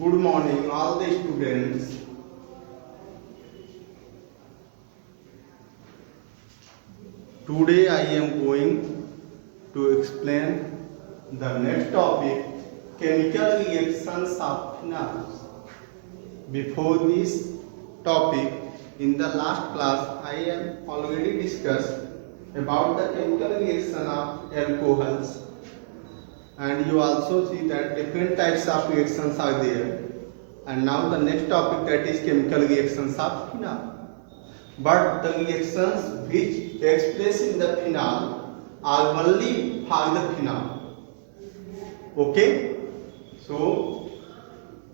Good morning, all the students. Today I am going to explain the next topic, chemical reactions of phenols. Before this topic, in the last class, I have already discussed about the chemical reaction of alcohols, and you also see that different types of reactions are there. And now the next topic, that is chemical reactions of phenol. But the reactions which takes place in the phenol are only for the phenol. Okay? So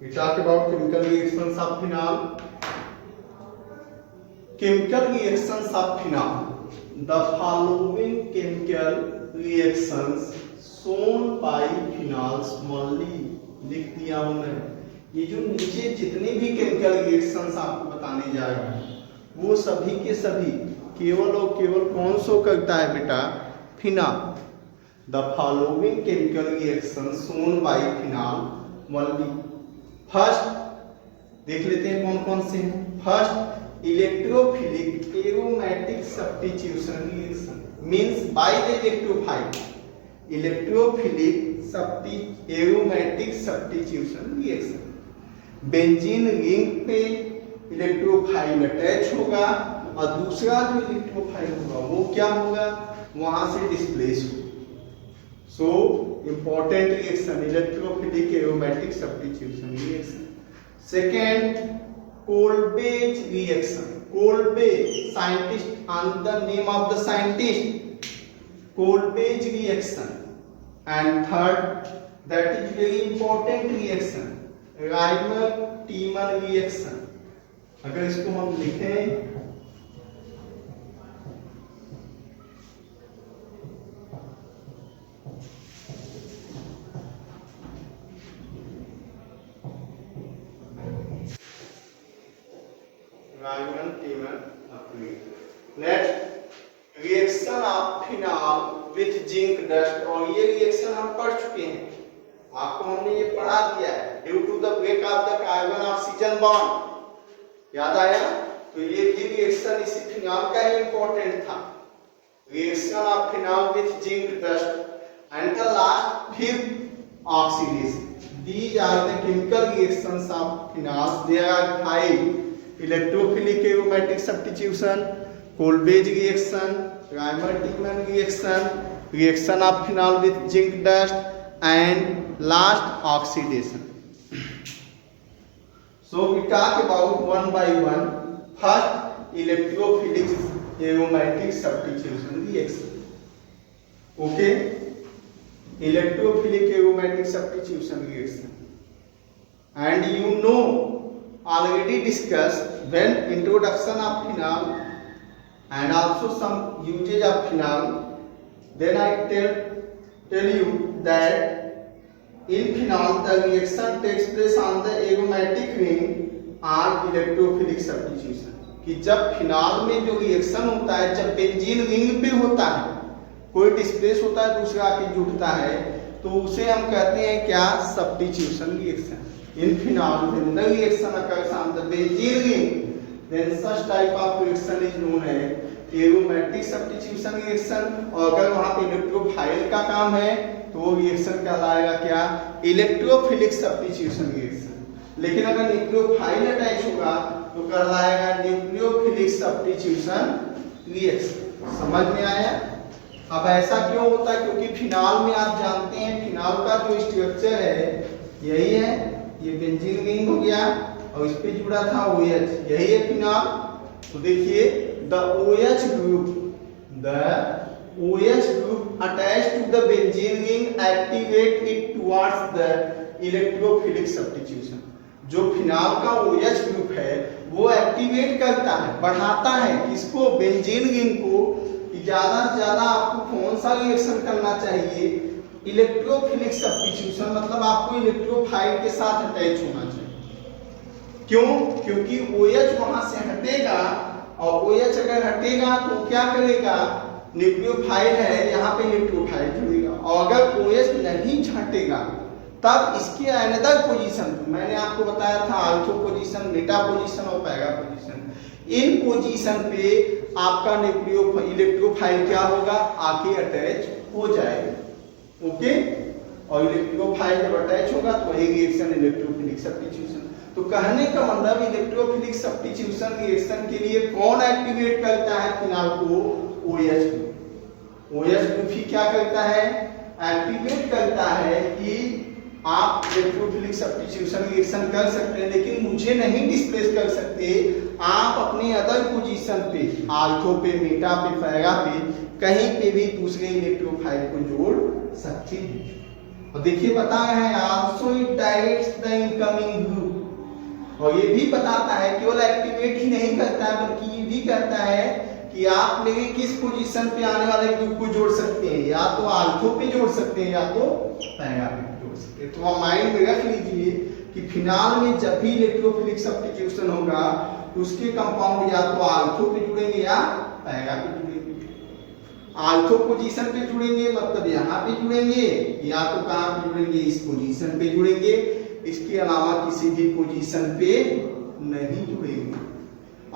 we talk about chemical reactions of phenol. Chemical reactions of phenol. The following chemical reactions shown by phenols only. लिख दिया हूं मैं। ये जो नीचे जितने भी chemical reactions आपको बताने जा रहा हूं वो सभी के सभी केवल और केवल कौन शो करता है बेटा? Phenol. The following chemical reactions shown by phenol only. First देख लेते हैं कौन कौन से हैं। First, electrophilic aromatic substitution reaction means by the electrophile. Electrophilic aromatic substitution reaction. Benzene ring पे इलेक्ट्रोफाइल अटैच होगा और दूसरा जो इलेक्ट्रोफाइल होगा वो क्या होगा? वहां से डिस्प्लेस होगा। So important reaction electrophilic aromatic substitution reaction. Second, Kolbe's reaction. Kolbe's scientist on the name of the scientist, Kolbe's reaction. And third, that is very important reaction, Reimer Tiemann reaction. अगर इसको हम लिखें Reimer Tiemann next, reaction of phenol with zinc dust. और ये reaction हम पढ़ चुके हैं, आपको हमने ये पढ़ा दिया है। Due to the break of the carbon oxygen bond, याद आया? तो ये भी रिएक्शन इसी फिनॉल का ही इंपॉर्टेंट था। Reaction of phenol with zinc dust and the last fifth oxidation. These are the chemical reactions of phenol. There are 5: electrophilic aromatic substitution, Kolbe's reaction, Reimer Tiemann reaction, reaction of phenol with zinc dust, and last oxidation. So we talk about one by one. First, electrophilic aromatic substitution reaction. Okay, electrophilic aromatic substitution reaction, and you know already discussed when introduction of phenol and also some usage of phenol. Then I tell you that in phenol the reaction takes place on the aromatic ring or electrophilic substitution. कि जब phenol में जो reaction होता है, जब benzene ring पे होता है, कोई डिस्प्लेस होता है दूसरा आके जुड़ता है, तो उसे हम कहते हैं क्या? Substitution reaction. In phenol when the reaction occurs on the benzene ring, then such type of reaction is known as aromatic substitution reaction. और अगर वहां पे इलेक्ट्रोफाइल का काम है तो वो रिएक्शन कहलाएगा क्या? Electrophilic substitution reaction. लेकिन अगर न्यूक्लियोफाइल अटैच होगा तो कहलाएगा न्यूक्लियोफिलिक सब्स्टिट्यूशन रिएक्शन। समझ में आया? अब ऐसा क्यों होता है? क्योंकि फिनॉल में आप जानते हैं फिनॉल का जो स्ट्रक्चर है यही है, ये बेंजीन रिंग हो गया और इस पे जुड़ा था OH, यही है फिनॉल। तो देखिए the OH group attached to the benzene ring activate it towards the electrophilic substitution। जो फिनॉल का OH ग्रुप है वो एक्टिवेट करता है, बढ़ाता है किसको? बेंजीन रिंग को। ज्यादा से ज्यादा आपको कौन सा रिएक्शन करना चाहिए? इलेक्ट्रोफिलिक सब्स्टिट्यूशन, मतलब आपको इलेक्ट्रोफाइल के साथ अटैच होना चाहिए। क्यों? क्योंकि OH वहां से हटेगा और OH अगर हटेगा तो क्या करेगा? न्यूक्लियोफाइल है, यहाँ पे इलेक्ट्रोफाइल जुड़ेगा। और अगर OH नहीं हटेगा तब इसके अनदर पोजीशन, मैंने आपको बताया था अल्फो पोजीशन, बीटा पोजीशन और पैरा पोजीशन, इन पोजीशन पे आपका इलेक्ट्रोफाइल क्या होगा, आके अटैच हो जाएगा। ओके, और इलेक्ट्रोफाइल जब अटैच होगा तो वही रिएक्शन इलेक्ट्रोफिलिक सब्स्टिट्यूशन। तो कहने का मतलब इलेक्ट्रोफिलिक सब्स्टिट्यूशन रिएक्शन के लिए कौन एक्टिवेट करता है फिनाल को, OH ग्रुप। OH ग्रुप ही क्या करता है, एक्टिवेट करता है कि आप इलेक्ट्रोफिलिक सब्स्टिट्यूशन रिएक्शन कर सकते हैं, लेकिन मुझे नहीं डिस्प्लेस कर सकते। आप अपने अदर पोजीशन पे, आल्फो पे, बीटा पे, पैरा पे, कहीं पे भी दूसरे इलेक्ट्रोफाइल को जोड़ सकते हैं। और देखिए बता रहे हैं also it directs the incoming group, और ये भी बताता है केवल एक्टिवेट ही नहीं करता है बल्कि ये भी कहता है कि आप मेरे किस पोजीशन पे आने वाले ग्रुप को जोड़ सकते हैं, या तो आल्फो पे जोड़ सकते हैं या तो पैरा पे जोड़ सकते हैं। तो आप माइंड में रख लीजिए कि फिनाल में जब भी इलेक्ट्रोफिलिक सब्स्टिट्यूशन होगा तो उसके कंपाउंड या तो आल्फो पे जुड़ेंगे या पैरा पे जुड़ेंगे। आल्फो पोजीशन पे जुड़ेंगे मतलब यहाँ पे जुड़ेंगे, या तो कहाँ पे जुड़ेंगे, इस पोजीशन पे जुड़ेंगे, इसके अलावा किसी भी पोजीशन पे नहीं जुड़ेंगे।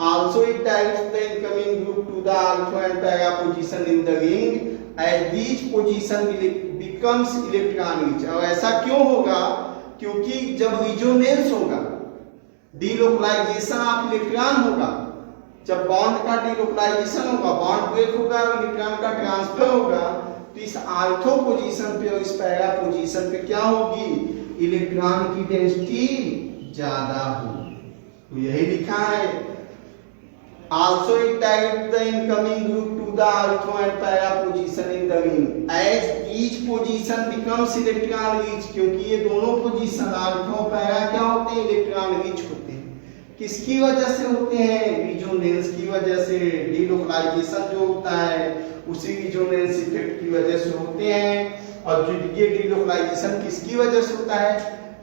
Also it directs the incoming group to the alpha and para position in the ring as these position becomes electron rich। और ऐसा क्यों होगा, क्योंकि जब रिजोनेंस होगा, डिलोकलाइजेशन ऑफ इलेक्ट्रॉन होगा, जब बॉन्ड का डिलोकलाइजेशन होगा, बॉन्ड ब्रेक होगा और इलेक्ट्रॉन का ट्रांसफर होगा, तो इस आल्फो पोजीशन पे और इस पैरा पोजीशन पे क्या होगी, इलेक्ट्रॉन की डेंसिटी ज्यादा होगी। तो यही लिखा है also it directs the incoming group to the alpha and para position in the ring as each position becomes electron rich। क्योंकि ये दोनों पोजीशन अल्फा और पैरा क्या होते हैं, इलेक्ट्रॉन रिच होते हैं। किसकी वजह से होते हैं, रिजोनेंस की वजह से। डिलोकलाइजेशन जो होता है उसी रिजोनेंस इफेक्ट की वजह से होते हैं। और जो ये डिलोकलाइजेशन किसकी वजह से होता है,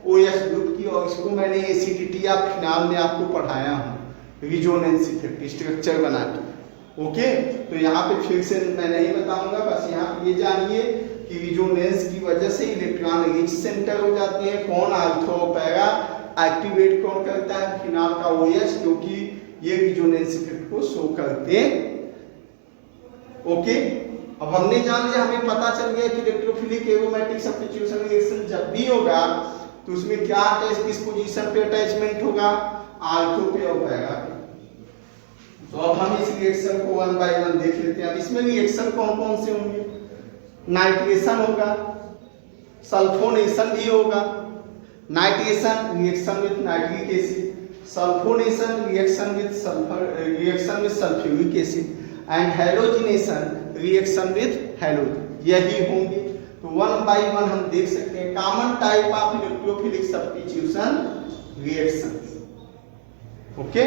OH ग्रुप की, और इसको मैंने एसिडिटी या फिनाल में आपको पढ़ाया हूँ, रिजोनेंस इफेक्ट स्ट्रक्चर बना के। ओके, तो यहाँ पे फिर से मैं नहीं बताऊंगा, बस यहाँ पे ये जानिए कि रिजोनेंस की वजह से इलेक्ट्रॉन रिच सेंटर हो जाते हैं। कौन, अल्फा और पैरा। एक्टिवेट कौन करता है, फिनाल का OH, क्योंकि ये रिजोनेंस इफेक्ट को शो करते। ओके, अब हमने जान लिया, हमें पता चल गया कि इलेक्ट्रोफिलिक एरोमेटिक सब्स्टिट्यूशन रिएक्शन जब भी होगा तो उसमें क्या अटैच, किस पोजीशन पे अटैचमेंट होगा, आल्फो पे और पैरा पे। तो अब हम इस रिएक्शन को वन बाय वन देख लेते हैं। अब इसमें रिएक्शन कौन कौन से होंगे, नाइट्रेशन होगा, सल्फोनेशन भी होगा। Nitration reaction with nitric acid, sulphonation reaction with sulphuric acid, and halogenation reaction with halogen, यही होंगे। तो वन बाय वन हम देख सकते हैं common type of electrophilic substitution reaction. Okay,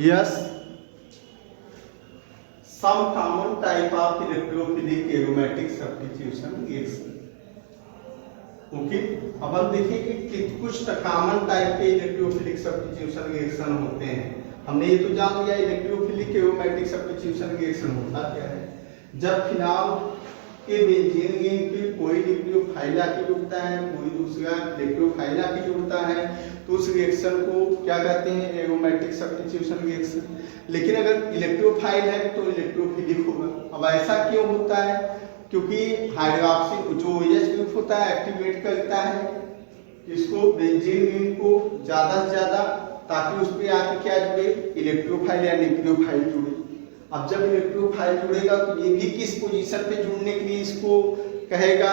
yes, some common type of electrophilic aromatic substitution reaction। Okay, अब हम देखेंगे कि कुछ कॉमन टाइप के इलेक्ट्रोफिलिक सब्स्टिट्यूशन रिएक्शन होते हैं। हमने ये तो जान लिया इलेक्ट्रोफिलिक एरोमेटिक सब्स्टिट्यूशन रिएक्शन होता क्या है। जब फिनाल के बेंजीन रिंग पे कोई न्यूक्लियोफाइल आके जुड़ता है, कोई दूसरा इलेक्ट्रोफाइल आके जुड़ता है, तो उस रिएक्शन को क्या कहते हैं, एरोमेटिक सब्स्टिट्यूशन रिएक्शन। लेकिन अगर इलेक्ट्रोफाइल है तो इलेक्ट्रोफिलिक होगा। अब ऐसा क्यों होता है, क्योंकि हाइड्रोक्सी जो OH ग्रुप होता है एक्टिवेट करता है इसको, बेंजीन रिंग को ज्यादा से ज्यादा, ताकि उस पर आके क्या जुड़े, इलेक्ट्रोफाइल या न्यूक्लियोफाइल जुड़े। अब जब इलेक्ट्रोफाइल जुड़ेगा तो ये भी किस पोजीशन पे जुड़ने के लिए इसको कहेगा,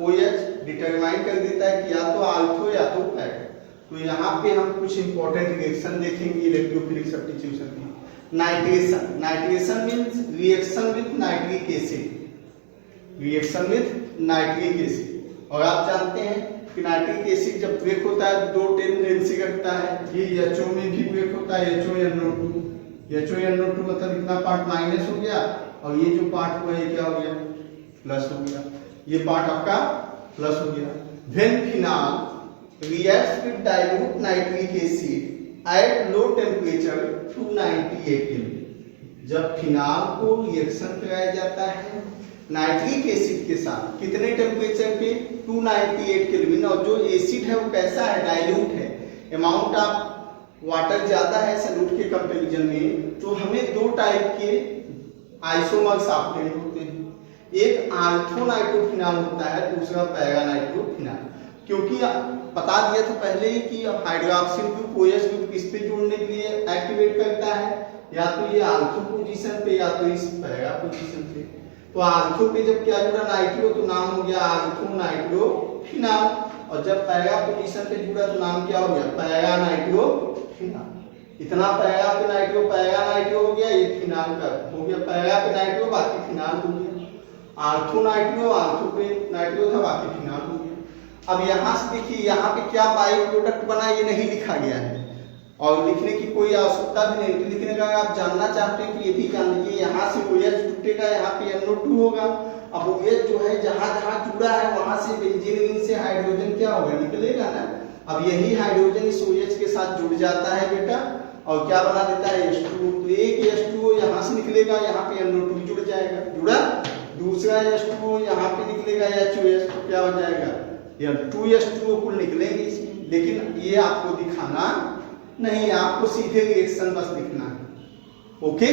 OH डिटरमाइन कर देता है कि या तो अल्फा या तो पैरा। तो यहाँ पे हम कुछ इंपॉर्टेंट रिएक्शन देखेंगे इलेक्ट्रोफिलिक सब्स्टिट्यूशन की। Nitration, nitration means reaction with nitric acid, reaction with nitric acid. और आप जानते हैं कि नाइट्रिक एसिड जब ब्रेक होता है तो दो टेंडेंसी रखता है, ये HO में भी ब्रेक होता है, HONO2। HONO2 मतलब इतना पार्ट माइनस हो गया और ये जो पार्ट हुआ ये क्या हो गया, प्लस हो गया, ये पार्ट आपका प्लस हो गया। When phenol reacts with dilute nitric acid at low temperature 298 Kelvin। जब फिनाल को रिएक्शन कराया जाता है नाइट्रिक एसिड के साथ कितने टेम्परेचर पे 298 केल्विन, और जो एसिड है वो कैसा है, डाइल्यूट है, अमाउंट ऑफ वाटर ज्यादा है सॉल्यूट के कंपैरिजन में। तो हमें दो टाइप के आइसोमर्स ऑब्टेन होते हैं, एक आर्थोनाइट्रोफिनॉल होता है, दूसरा पैरानाइट्रोफिनॉल। क्योंकि बता दिया था पहले ही कि हाइड्रोक्सिल ग्रुप OH ग्रुप किस पे जोड़ने के लिए एक्टिवेट करता है, या तो ये आर्थो पोजीशन पे या तो इस पैरा पोजीशन पे। तो आर्थो पे जब क्या जुड़ा नाइट्रो तो नाम हो गया आर्थोनाइट्रोफिनॉल, और जब पैरा पोजीशन पे जुड़ा तो नाम क्या हो गया, पैरानाइट्रोफिनॉल। इतना पैरा पे नाइट्रो हो गया, ये फिनॉल का हो गया, पैरा पे नाइट्रो बाकी फिनॉल हो गया, आर्थो पे नाइट्रो था बाकी फिनॉल हो गया। अब यहाँ से देखिए यहाँ पे क्या बाई प्रोडक्ट बना ये नहीं लिखा गया है, और लिखने की कोई आवश्यकता भी नहीं। तो लिखने का आप जानना चाहते हैं तो ये भी जान लीजिए, यहाँ से OH टूटेगा, यहाँ पे NO2 होगा। अब OH जो है जहाँ जहाँ जुड़ा है वहां से बेंजीन रिंग से हाइड्रोजन क्या होगा, निकलेगा ना। अब यही हाइड्रोजन इस OH के साथ जुड़ जाता है बेटा, और क्या बना देता है H2O। तो एक H2O यहाँ से निकलेगा, यहाँ पे NO2 जुड़ जाएगा, जुड़ा। दूसरा H2O यहाँ पे निकलेगा HOH, तो क्या हो जाएगा, या 2H2O कुल निकलेंगे इसमें। लेकिन ये आपको दिखाना नहीं, आपको सीधे रिएक्शन बस लिखना है। ओके।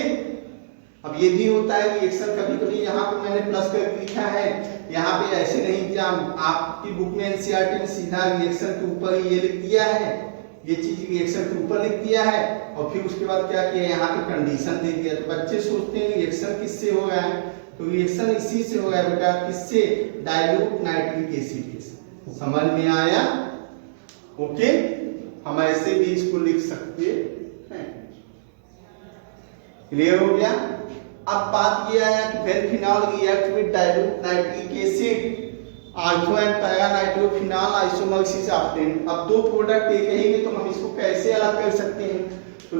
अब ये भी होता है रिएक्शन, कभी कभी यहाँ पे मैंने प्लस करके लिखा है, यहाँ पे ऐसे नहीं एग्जाम आपकी बुक में NCERT में सीधा रिएक्शन के ऊपर ये लिख दिया है, ये चीज रिएक्शन के ऊपर लिख दिया है, और फिर उसके बाद क्या किया, यहाँ पे कंडीशन दे दिया। तो बच्चे सोचते हैं रिएक्शन किससे हो रहा है, तो रिएक्शन इसी से हो रहा है बेटा, किससे, डाइल्यूट नाइट्रिक एसिड के। समझ में आया। ओके, हम ऐसे भी इसको लिख सकते हैं। क्लियर हो गया। अब बात ये आया कि when phenol react with dilute nitric acid ortho and paranitrophenol isomers is obtained. अब दो प्रोडक्ट एक कहेंगे तो हम इसको कैसे अलग कर सकते हैं, तो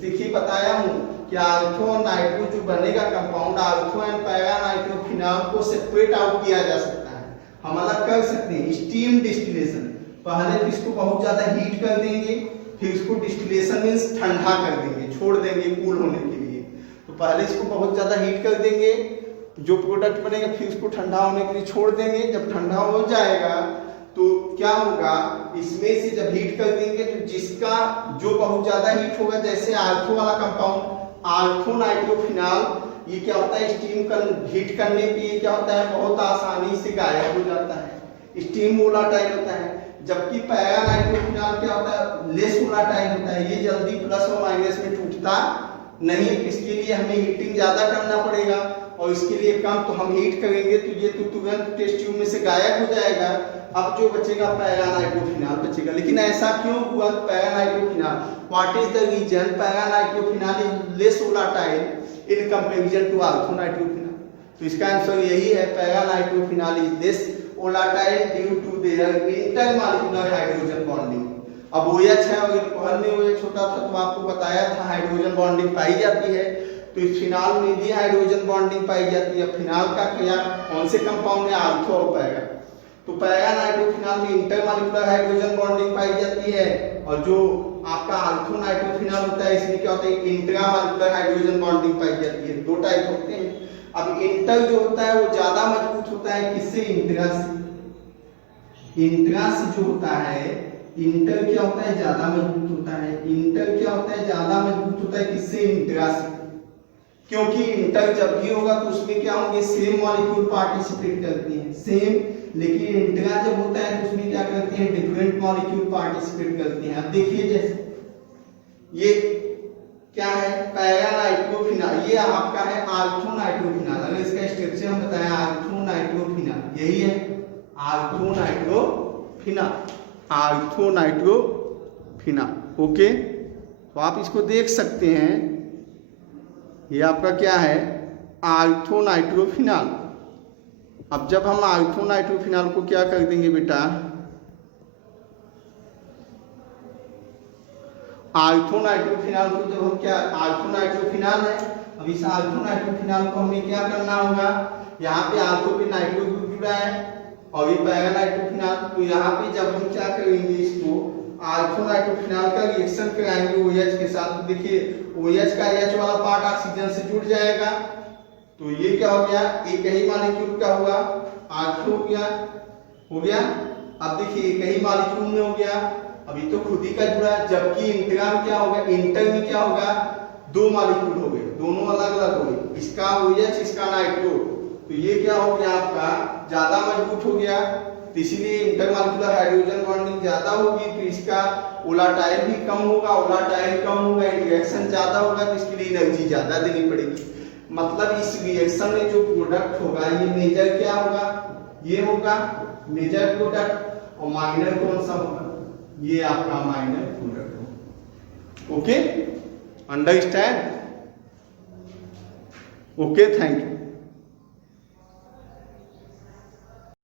देखिए बताया हूं कि आर्थो और नाइट्रो जो बनेगा कंपाउंड, आर्थो एंड पैरानाइट्रोफिनॉल को सेपरेट आउट किया जा सकता है, हम अलग कर सकते हैं। स्टीम डिस्टिलेशन, पहले तो इसको बहुत ज्यादा हीट कर देंगे, फिर इसको डिस्टिलेशन मींस ठंडा कर देंगे, छोड़ देंगे कूल होने के लिए। तो पहले इसको बहुत ज्यादा हीट कर देंगे, जो प्रोडक्ट बनेगा, फिर उसको ठंडा होने के लिए छोड़ देंगे। जब ठंडा हो जाएगा तो क्या होगा, इसमें से जब हीट कर देंगे तो जिसका जो बहुत ज्यादा हीट होगा, जैसे आर्थो वाला कंपाउंड आर्थो नाइट्रोफिनॉल, ये क्या होता है, स्टीम कर हीट करने पे ये क्या होता है, बहुत आसानी से गायब हो जाता है, स्टीम वोलाटाइल होता है। जबकि पैरानाइट्रोफिनॉल क्या होता है, लेस वोलाटाइल होता है, ये जल्दी प्लस और माइनस में टूटता नहीं। इसके लिए हमें हीटिंग ज्यादा करना पड़ेगा, और इसके लिए कम तो हम हीट करेंगे तो ये तो तुरंत टेस्ट ट्यूब में से गायब हो जाएगा। अब जो बचेगा पैरानाइट्रोफिनॉल बचेगा। लेकिन ऐसा क्यों हुआ, paranitrophenol, what is the reason, paranitrophenol is less volatile in comparison to orthonitrophenol. तो इसका आंसर यही है, paranitrophenol is less volatile due to their intermolecular hydrogen bonding. अब OH है और अल्कोहल में OH होता था, तो आपको बताया था हाइड्रोजन बॉन्डिंग पाई जाती है, तो इस फिनॉल में भी हाइड्रोजन बॉन्डिंग पाई जाती है। फिनॉल का क्या, कौन से कंपाउंड में, आर्थो और पैरा। तो पैरानाइट्रोफिनॉल में इंटरमॉलिक्यूलर हाइड्रोजन बॉन्डिंग पाई जाती है, और जो आपका आर्थोनाइट्रोफिनॉल होता है इसमें क्या होता है, इंट्रामॉलिक्यूलर हाइड्रोजन बॉन्डिंग पाई जाती है। दो टाइप होते हैं। अब इंटर जो होता है वो ज्यादा मजबूत होता है, किससे, इंट्रा से। इंट्रा से जो होता है, इंटर क्या होता है, ज्यादा मजबूत होता है। इंटर क्या होता है, ज्यादा मजबूत होता है, किससे, इंट्रा से। क्योंकि इंटर जब भी होगा तो उसमें क्या होंगे, सेम मॉलिक्यूल पार्टिसिपेट करते हैं, सेम। लेकिन इंट्रा जब होता है तो उसमें क्या करते हैं, डिफरेंट मॉलिक्यूल पार्टिसिपेट करते हैं। अब देखिए जैसे ये क्या है, पैरानाइट्रोफिनॉल, ये आपका है आर्थोनाइट्रोफिनॉल। अगर इसका स्ट्रक्चर हम बताएं, आर्थोनाइट्रोफिनॉल, यही है आर्थोनाइट्रोफिनॉल, आर्थोनाइट्रोफिनॉल। ओके, तो आप इसको देख सकते हैं, ये आपका क्या है, आर्थोनाइट्रोफिनॉल। अब जब हम आर्थोनाइट्रोफिनॉल को क्या कर देंगे बेटा, आर्थोनाइट्रोफिनॉल को जब हम क्या, आर्थोनाइट्रोफिनॉल है, अब इस आर्थोनाइट्रोफिनॉल को हमें क्या करना होगा, यहाँ पे आर्थो पे नाइट्रो ग्रुप जुड़ा है और ये पैरानाइट्रोफिनॉल, तो यहाँ पे जब हम क्या करेंगे, इसको आर्थोनाइट्रोफिनॉल का रिएक्शन कराएंगे OH के साथ। तो देखिए OH का H वाला पार्ट ऑक्सीजन से जुड़ जाएगा, तो तो ये क्या हो गया, एक ही मॉलिक्यूल का हुआ, आठ हो गया, हो गया। अब देखिए एक ही मॉलिक्यूल में हो गया, अभी तो खुद ही का जुड़ा है, जबकि इंट्रा में क्या होगा, इंटर में क्या होगा, दो मॉलिक्यूल हो गए, दोनों अलग अलग हो गए, इसका OH इसका नाइट्रो, तो ये क्या हो गया आपका ज्यादा मजबूत हो गया, तो इसीलिए इंटरमॉलिक्यूलर हाइड्रोजन बॉन्डिंग ज्यादा होगी, तो इसका वोलेटाइल भी कम होगा, वोलेटाइल कम होगा, इंटरेक्शन ज्यादा होगा, तो इसके लिए एनर्जी ज्यादा देनी पड़ेगी। मतलब इस रिएक्शन में जो प्रोडक्ट होगा ये मेजर क्या होगा, ये होगा मेजर प्रोडक्ट, और माइनर कौन सा होगा, ये आपका माइनर प्रोडक्ट होगा। Okay, understand? Okay, thank you.